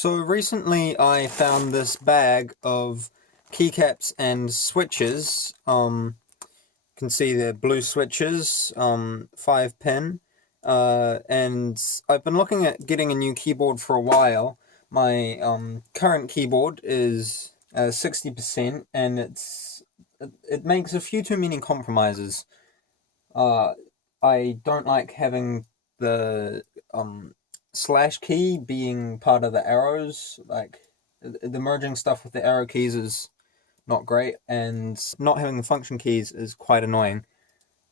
So recently I found this bag of keycaps and switches. You can see they're blue switches, 5-pin. And I've been looking at getting a new keyboard for a while. My current keyboard is 60%, and it makes a few too many compromises. I don't like having the slash key being part of the arrows. Like, the merging stuff with the arrow keys is not great, and not having the function keys is quite annoying.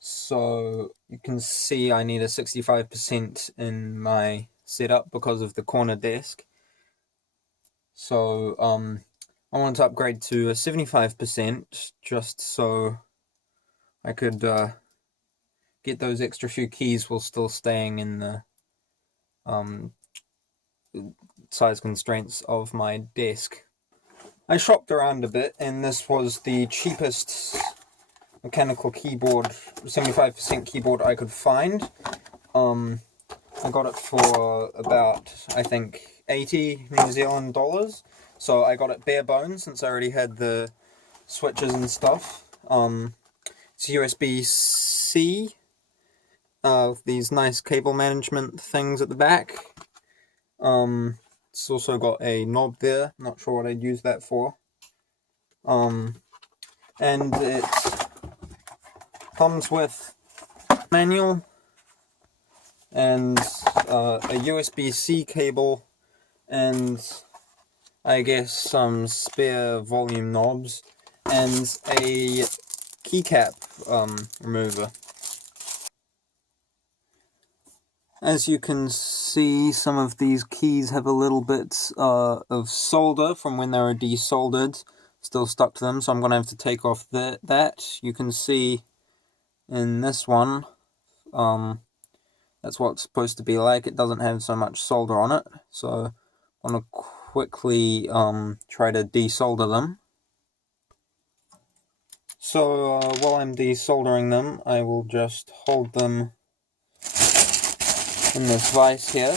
So you can see I need a 65% in my setup because of the corner desk. So I wanted to upgrade to a 75% just so I could get those extra few keys while still staying in the size constraints of my desk. I shopped around a bit, and this was the cheapest mechanical keyboard, 75% keyboard I could find. I got it for about, I think, 80 New Zealand dollars. So I got it bare bones since I already had the switches and stuff. It's USB-C. These nice cable management things at the back. It's also got a knob there. Not sure what I'd use that for. And it comes with manual and a USB-C cable and I guess some spare volume knobs and a keycap remover. As you can see, some of these keys have a little bit of solder from when they were desoldered still stuck to them, so I'm going to have to take off that. You can see in this one, that's what it's supposed to be like. It doesn't have so much solder on it, so I'm going to quickly try to desolder them. So while I'm desoldering them, I will just hold them in this vise here.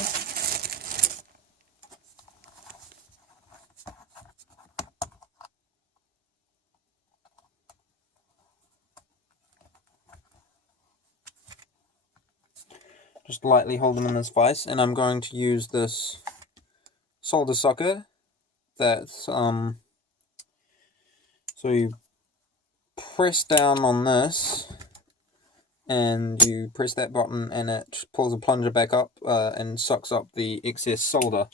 Just lightly hold them in this vise, and I'm going to use this solder socket that, so you press down on this, and you press that button, and it pulls the plunger back up and sucks up the excess solder.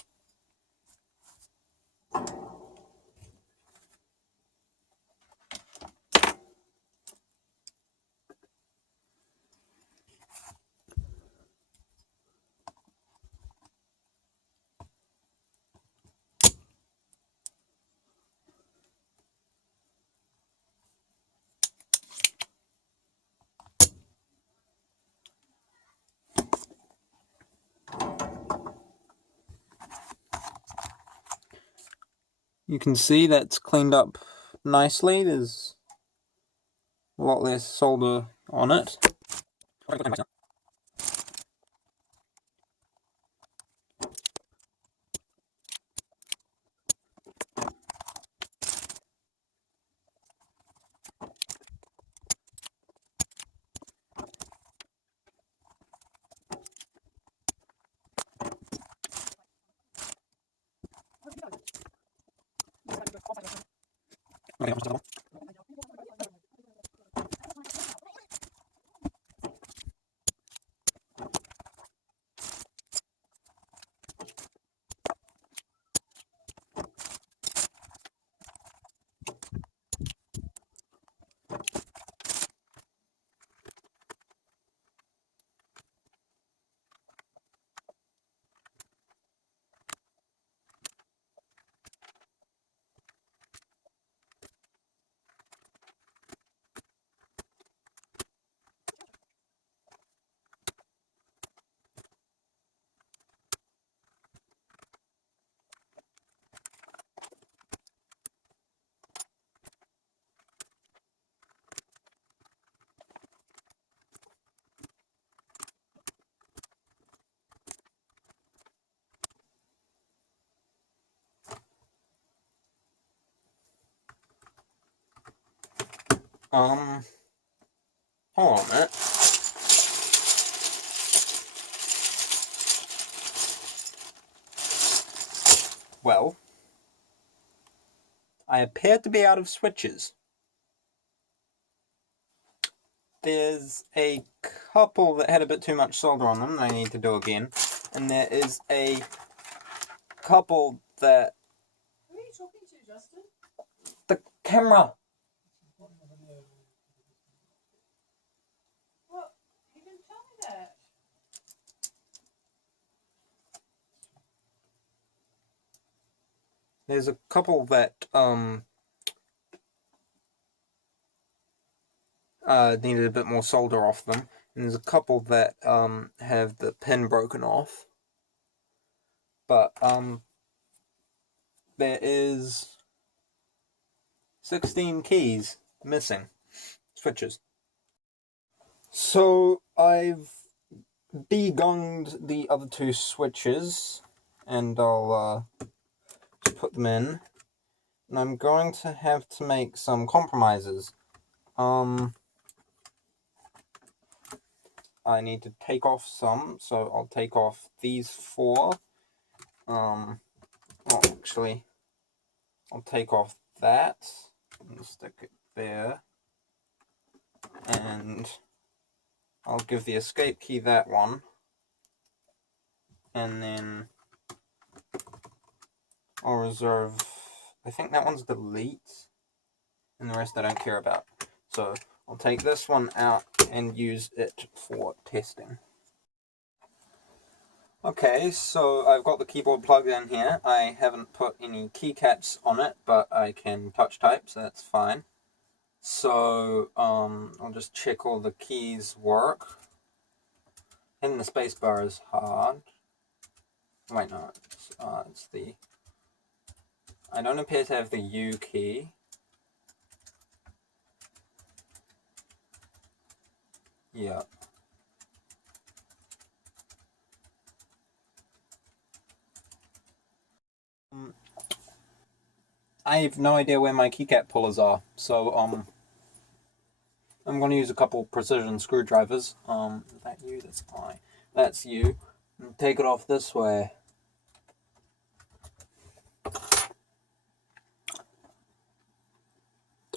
You can see that's cleaned up nicely. There's a lot less solder on it. Hold on a minute. Well, I appear to be out of switches. There's a couple that had a bit too much solder on them that I need to do again. And there is a couple that... Who are you talking to, Justin? The camera! What? You didn't tell me that. There's a couple that needed a bit more solder off them, and there's a couple that have the pin broken off. But there is 16 keys missing, switches. So I've degonged the other two switches, and I'll just put them in. And I'm going to have to make some compromises. I need to take off some, so I'll take off these 4. Well, actually, I'll take off that and stick it there. And I'll give the escape key that one. And then I'll reserve, I think that one's delete, and the rest I don't care about. So I'll take this one out and use it for testing. Okay, so I've got the keyboard plugged in here. I haven't put any keycaps on it, but I can touch type, so that's fine. So I'll just check all the keys work. Hitting the spacebar is hard. Wait, no, it's the... I don't appear to have the U key. Yeah. I have no idea where my keycap pullers are, so I'm going to use a couple precision screwdrivers. Is that you? That's I. That's you. And take it off this way.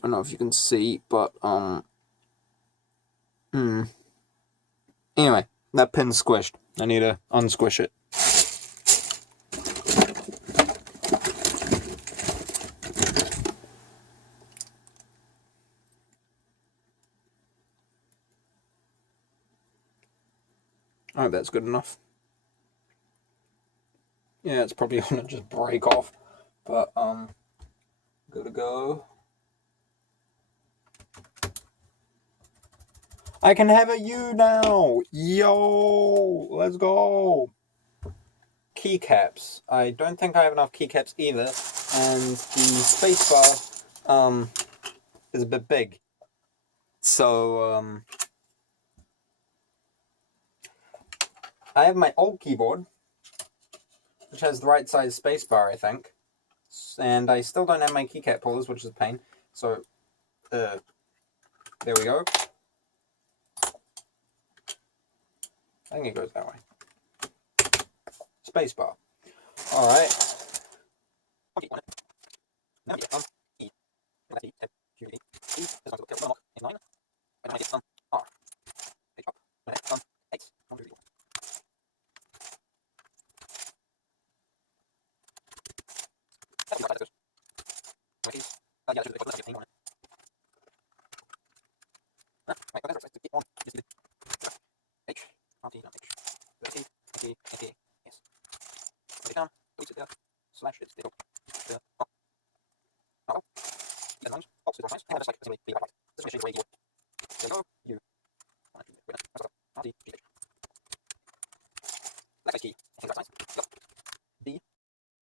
Don't know if you can see, but Anyway, that pin's squished. I need to unsquish it. I hope that's good enough. Yeah, it's probably gonna just break off, but good to go. I can have a U now! Yo! Let's go! Keycaps. I don't think I have enough keycaps either, and the spacebar is a bit big. So I have my old keyboard, which has the right size spacebar, I think, and I still don't have my keycap pullers, which is a pain. So there we go. I think it goes that way. Spacebar. Alright.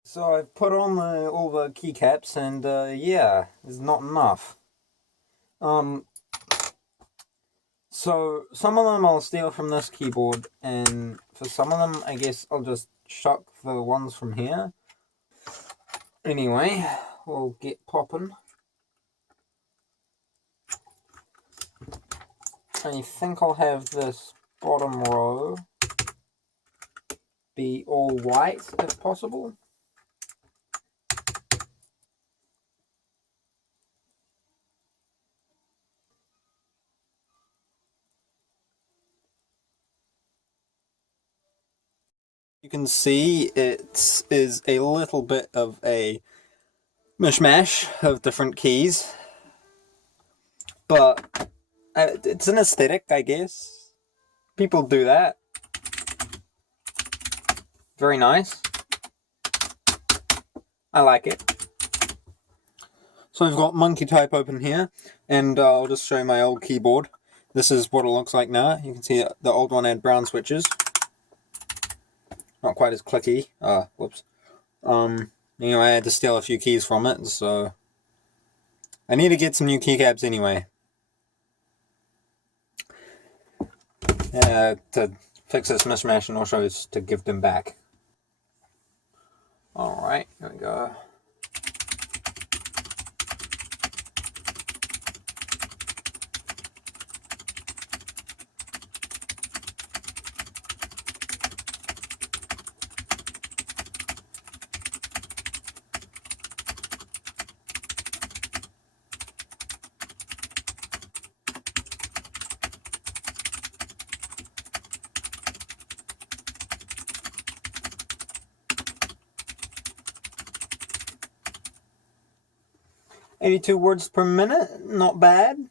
So I've put on all the keycaps, and yeah, there's not enough. So some of them I'll steal from this keyboard, and for some of them I guess I'll just chuck the ones from here. Anyway, we'll get popping. I think I'll have this bottom row be all white if possible. You can see it is a little bit of a mishmash of different keys, but it's an aesthetic, I guess. People do that. Very nice. I like it. So I've got monkey type open here, and I'll just show you my old keyboard. This is what it looks like now. You can see the old one had brown switches. Not quite as clicky. Whoops. Anyway, I had to steal a few keys from it, so I need to get some new keycaps anyway. To fix this mishmash and also to give them back. Alright, here we go. "82 words per minute, not bad."